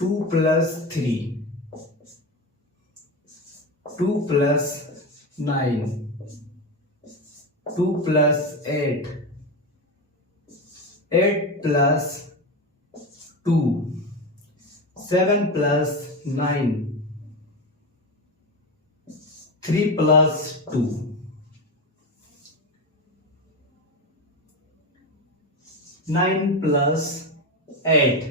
2 plus 3, 2 plus 9, 2 plus 8, 8 plus 2, 7 plus 9, 3 plus 2, 9 plus 8,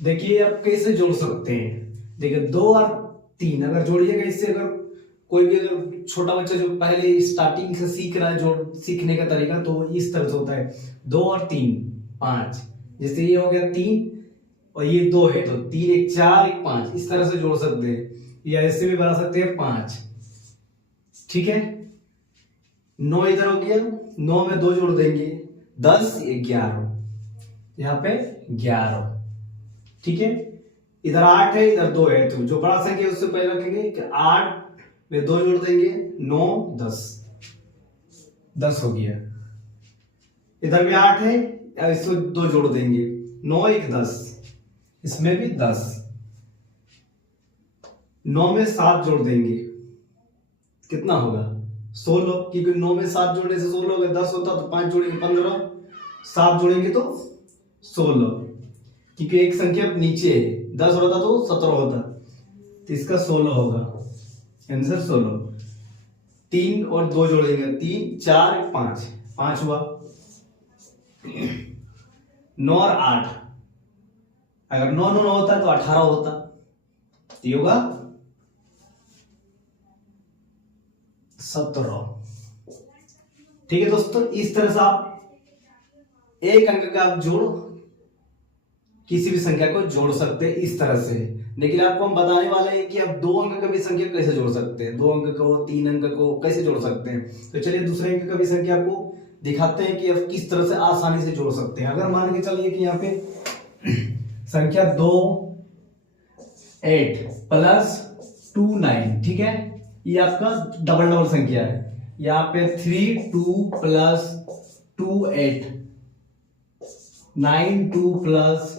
देखिए आप कैसे जोड़ सकते हैं। देखिए 2 और 3 अगर जोड़िएगा इससे, अगर कोई भी अगर छोटा बच्चा जो पहले स्टार्टिंग से सीख रहा है जोड़ सीखने का तरीका, तो इस तरह से होता है 2 और 3 5, जैसे ये हो गया 3 और ये 2 है तो 3 1 4 1 5, इस तरह से जोड़ सकते हैं, या ऐसे भी बना सकते हैं 5। ठीक है, 9 इधर हो गया, 9 में 2 जोड़ देंगे 10 11, यहाँ पे 11। ठीक है, इधर 8 है इधर 2 है, तो जो बड़ा संख्या है उससे पहले रखेंगे कि 8 में 2 जोड़ देंगे 9 10, 10 हो गया। इधर भी 8 है, इसमें 2 जोड़ देंगे 9 1 10, इसमें भी 10। 9 में 7 जोड़ देंगे, कितना होगा 16, क्योंकि 9 में 7 जोड़ने से 16 होगा। 10 होता तो 5 जोड़ेंगे 15, 7 जोड़ेंगे तो 16, क्योंकि एक संख्या नीचे है। 10 होता तो 17 होता, तो इसका 16 होगा, आंसर 16। 3 और 2 जोड़ेंगे 3 4 5, 5 हुआ। 9 और 8, अगर 9 9 होता तो 18 होता, तो ये होगा 17। ठीक है दोस्तों, इस तरह से आप एक अंक का आप जोड़ किसी भी संख्या को जोड़ सकते हैं इस तरह से। लेकिन आपको हम बताने वाले हैं कि आप 2 अंक का भी संख्या कैसे जोड़ सकते हैं, 2 अंक को 3 अंक को कैसे जोड़ सकते हैं। तो चलिए दूसरे अंक का भी संख्या आपको दिखाते हैं कि आप किस तरह से आसानी से जोड़ सकते हैं। अगर मान के चलिए कि यहाँ पे संख्या 2 8 प्लस 2 9, ठीक है, ये आपका डबल संख्या है। यहाँ पे 3 2 प्लस 2 8, 9 2 प्लस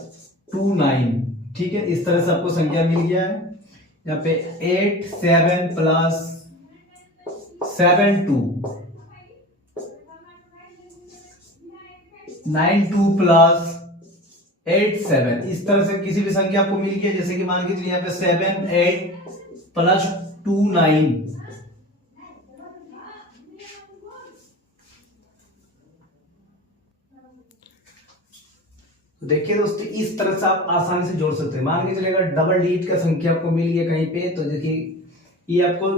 2 9, ठीक है, इस तरह से आपको संख्या मिल गया है। यहाँ पे 8 7 प्लस 7 2, 9 2 प्लस 8 7, इस तरह से किसी भी संख्या आपको मिल गया। जैसे कि मान के चलिए यहाँ पे 7 8 प्लस 2 9, तो देखिए दोस्तों इस तरह से आप आसानी से जोड़ सकते हैं। मान के चलिए अगर डबल डिजिट का संख्या आपको मिल गया कहीं पे, तो देखिए ये आपको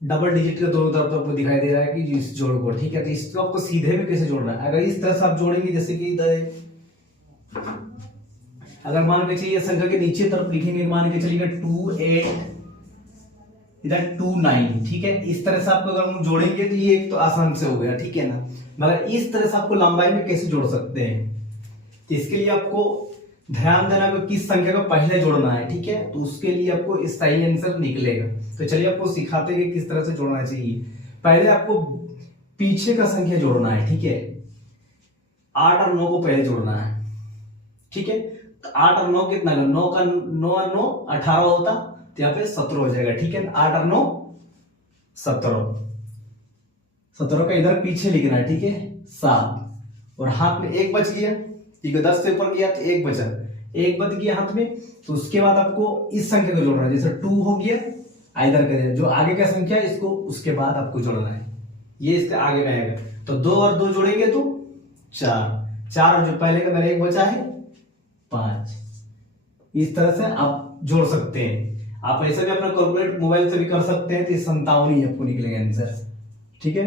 डबल डिजिट के दोनों तरफ आपको दिखाई दे रहा है कि इस जोड़ को, ठीक है, तो इसको आपको सीधे में कैसे जोड़ना है। अगर इस तरह से आप जोड़ेंगे, जैसे कि इधर अगर मान के चलिए संख्या के नीचे तरफ लिखेंगे, मान के चलिए 2 8 इधर 2 9, ठीक है, इस तरह से आपको अगर हम जोड़ेंगे तो ये एक तो आसान से हो गया, ठीक है ना। मगर इस तरह से आपको लंबाई में कैसे जोड़ सकते हैं, तो इसके लिए आपको ध्यान देना कि किस संख्या को पहले जोड़ना है, ठीक है, तो उसके लिए आपको सही आंसर निकलेगा। तो चलिए आपको सिखाते हैं कि किस तरह से जोड़ना चाहिए। पहले आपको पीछे का संख्या जोड़ना है, ठीक है, 8 और 9 को पहले जोड़ना है, ठीक है। तो 8 और 9 कितना, 9 का 9 और 9 18 होता, तो यहाँ पे 17 हो जाएगा, ठीक है। 8 और 9 17, 17 का इधर पीछे लिखना है, ठीक है, 7, और हाथ में 1 बच गया, ठीक है, 10 से ऊपर गया तो 1 बचा, 1 बच गया हाथ में। तो उसके बाद आपको इस संख्या को जोड़ना है, जैसे 2 हो गया, इधर का जो आगे का संख्या है इसको उसके बाद आपको जोड़ना है, ये इसके आगे का आएगा। तो 2 और 2 जोड़ेंगे तो 4, 4 और जो पहले का मेरा 1 बचा है 5। इस तरह से आप जोड़ सकते हैं। आप ऐसे भी अपना कैलकुलेट मोबाइल से भी कर सकते हैं, तो 57 ही आपको निकलेगा आंसर, ठीक है।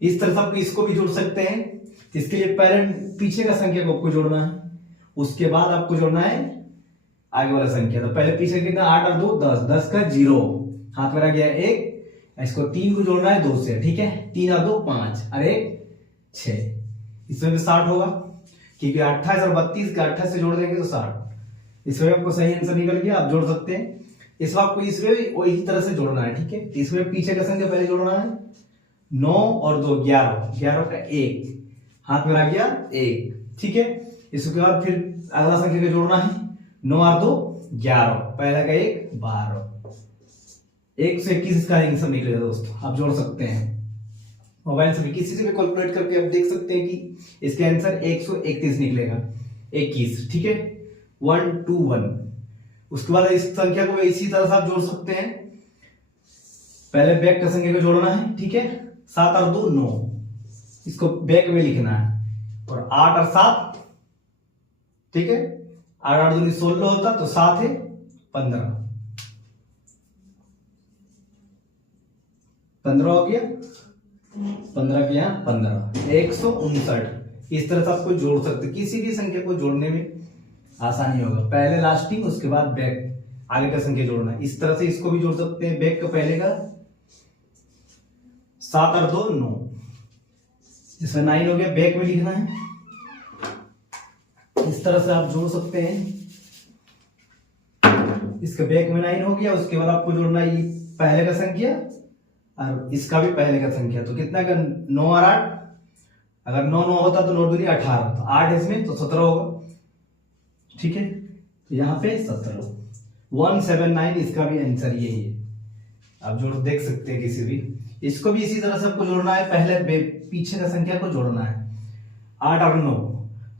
इस तरह से आप इसको भी जोड़ सकते हैं। तो इसके लिए पहले पीछे का संख्या को आपको जोड़ना है, उसके बाद आपको जोड़ना है आगे वाला संख्या। तो पहले पीछे कितना, 8 और 2 10, 10 का 0, हाथ में रह गया 1, इसको 3 को जोड़ना है 2 से, ठीक है, 3 और 2 5 और 1 6, इसमें भी 60 होगा, क्योंकि 28 और 32 का 28 से जोड़ देंगे तो 60। इसमें आपको सही आंसर निकल गया, आप जोड़ सकते हैं। इसमें आपको इसमें वही तरह से जोड़ना है, ठीक है। इसमें पीछे का संख्या पहले जोड़ना है, 9 और 2 11, 11 का 1 हाथ में आ गया 1, ठीक है। इसके बाद फिर अगला संख्या का जोड़ना है, 9 और 2 11, पहला का 1 12, 1 से 21 इसका आंसर निकलेगा दोस्तों। आप जोड़ सकते हैं मोबाइल से भी, किसी से भी कैलकुलेट करके आप देख सकते हैं कि इसका आंसर 131 निकलेगा, 21, ठीक है। 1 2 1। उसके बाद इस संख्या को इसी तरह से आप जोड़ सकते हैं, पहले बैक का संख्या को जोड़ना है, ठीक है। 7 और 2 9, इसको बैक में लिखना है, और 8 और 7, ठीक है। 8 8 2 16 होता, तो 7 है 15, 15 हो गया, 15 के यहाँ 15, 159। इस तरह से आपको जोड़ सकते हैं, किसी भी संख्या को जोड़ने में आसानी होगा। पहले लास्टिंग, उसके बाद बैक, आगे का संख्या जोड़ना है। इस तरह से इसको भी जोड़ सकते हैं, बैक का पहले का 7 और 2 9, इसमें 9 हो गया, बैक में लिखना है। इस तरह से आप जोड़ सकते हैं, इसका बैक में 9 हो गया। उसके बाद आपको जोड़ना है पहले का संख्या और इसका भी पहले का संख्या, तो कितना का 9 और 8, अगर 9 9 होता तो 9 दूनी 18, तो 8 इसमें तो 17 होगा, ठीक है। तो यहाँ पे 17, 179 इसका भी आंसर यही है। आप जोड़ देख सकते हैं किसी भी, इसको भी इसी तरह से आपको जोड़ना है, पहले पीछे का संख्या को जोड़ना है। 8 और 9,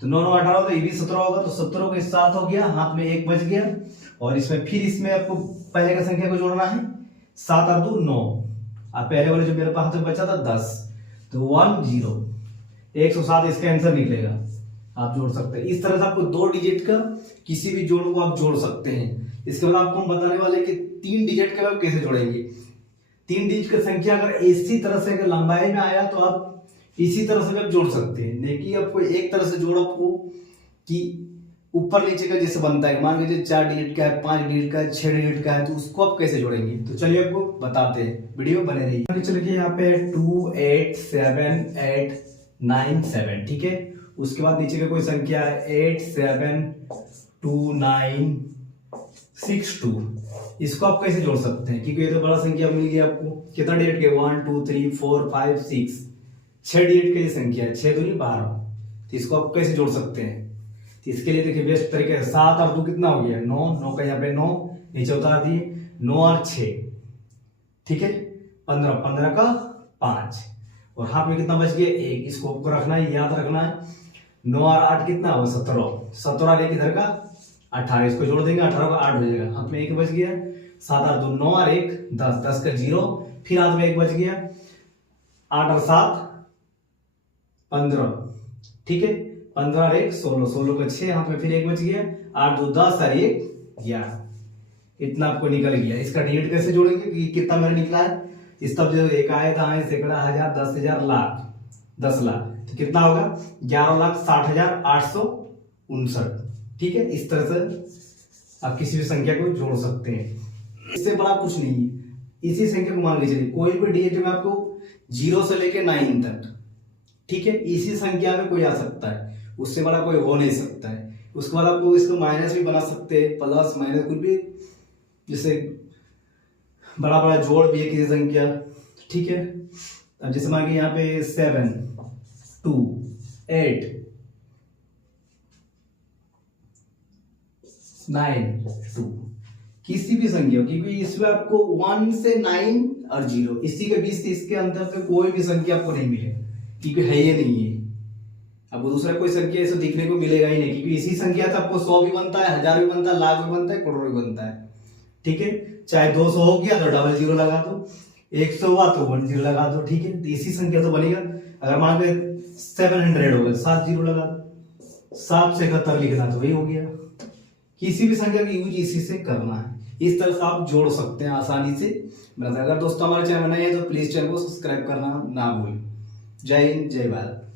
तो 9 9 18 तो ये भी 17 होगा, तो 17 के 7 हो गया, हाथ में 1 बच गया। और इसमें फिर इसमें आपको पहले का संख्या को जोड़ना है, 7 और 2 9, अब पहले वाले जो मेरे पास बचा था 10, तो 10 107 इसका आंसर निकलेगा। आप जोड़ सकते हैं इस तरह से, आपको 2 डिजिट का किसी भी जोड़ को आप जोड़ सकते हैं। इसके बाद आपको हम बताने वाले कि 3 डिजिट का आप कैसे जोड़ेंगे। 3 डिजिट का संख्या अगर इसी तरह से अगर लंबाई में आया तो आप इसी तरह से भी आप जोड़ सकते हैं, नहीं कि आपको एक तरह से जोड़ आपको कि ऊपर नीचे का जैसे बनता है, मान लीजिए 4 डिजिट का है, 5 डिजिट का है, 6 डिजिट का है, तो उसको आप कैसे जोड़ेंगे। तो चलिए आपको बताते हैं, वीडियो बने रहिए। चलिए यहाँ पे 2 8 7 8 9 7, ठीक है। उसके बाद नीचे का कोई संख्या है 8 7 2 9 6 2, इसको आप कैसे जोड़ सकते हैं, क्योंकि ये तो बड़ा संख्या मिल गया आपको। कितना डिजिट के 1 2 3 4 5 6, 6 डिजिट की संख्या है, 6 दूनी 12, तो इसको आप कैसे जोड़ सकते हैं। तो इसके लिए देखिए बेस्ट तरीके से 7 और 2 कितना हो गया 9, 9 का यहाँ पे 9 नीचे उतार दिए, 9 और 6, ठीक है, 15, 15 का 5, और हाथ में कितना बच गया 1, इसको आपको रखना है, याद रखना है। 9 और 8 कितना हो 17, 17 लेके इधर का 18, इसको जोड़ देंगे, 18 का 8 हो जाएगा, हाथ में 1 बच गया। 7 और 2 9 और 1 10, 10 का 0, फिर हाथ में 1 बच गया, 8 और 7 15, ठीक है, 15 और 1 16, 16 का 6, हाथ में फिर 1 बच गया, 8 2 10 और 1 11, इतना आपको निकल गया। इसका डिजिट कैसे जोड़ेंगे कि कितना मेरा निकला है, इस तब जो एक आए था सैकड़ा, हजार, 10,000, लाख, 10 लाख, तो कितना होगा 11,60,859, ठीक है। इस तरह से आप किसी भी संख्या को जोड़ सकते हैं, इससे बड़ा कुछ नहीं है। इसी संख्या को मान के चलिए, कोई भी डिजिट में आपको 0 से लेके 9 तक, ठीक है, इसी संख्या में कोई आ सकता है, उससे बड़ा कोई हो नहीं सकता है। उसके बाद आपको इसको माइनस भी बना सकते हैं, प्लस माइनस कुछ भी, जैसे बड़ा बड़ा जोड़ भी है किसी संख्या, ठीक है। अब जैसे मान यहाँ पे 7 2 8 9 2, किसी भी संख्या, क्योंकि इसमें आपको 1 से 9 और 0, इसी के बीच से इसके अंतर पे कोई भी संख्या आपको नहीं मिलेगा, क्योंकि है ये नहीं है। अब दूसरा कोई संख्या ऐसे दिखने को मिलेगा ही नहीं, क्योंकि इसी संख्या से आपको 100 भी बनता है, 1000 भी बनता है, लाख भी बनता है, करोड़ भी बनता है, ठीक है। चाहे 200 हो गया तो डबल 0 लगा दो, 100 हुआ तो 1 0 लगा दो, ठीक है। तो इसी संख्या तो बनेगा। अगर मान लो 700 होगा, 7 0 लगा दो, 7 से 71 लिखना, तो वही हो गया। किसी भी संख्या का यूज इसी से करना है, इस तरह से आप जोड़ सकते हैं आसानी से। अगर दोस्तों हमारे चैनल नए हैं तो प्लीज चैनल को सब्सक्राइब करना ना भूलें। जय हिंद, जय भारत।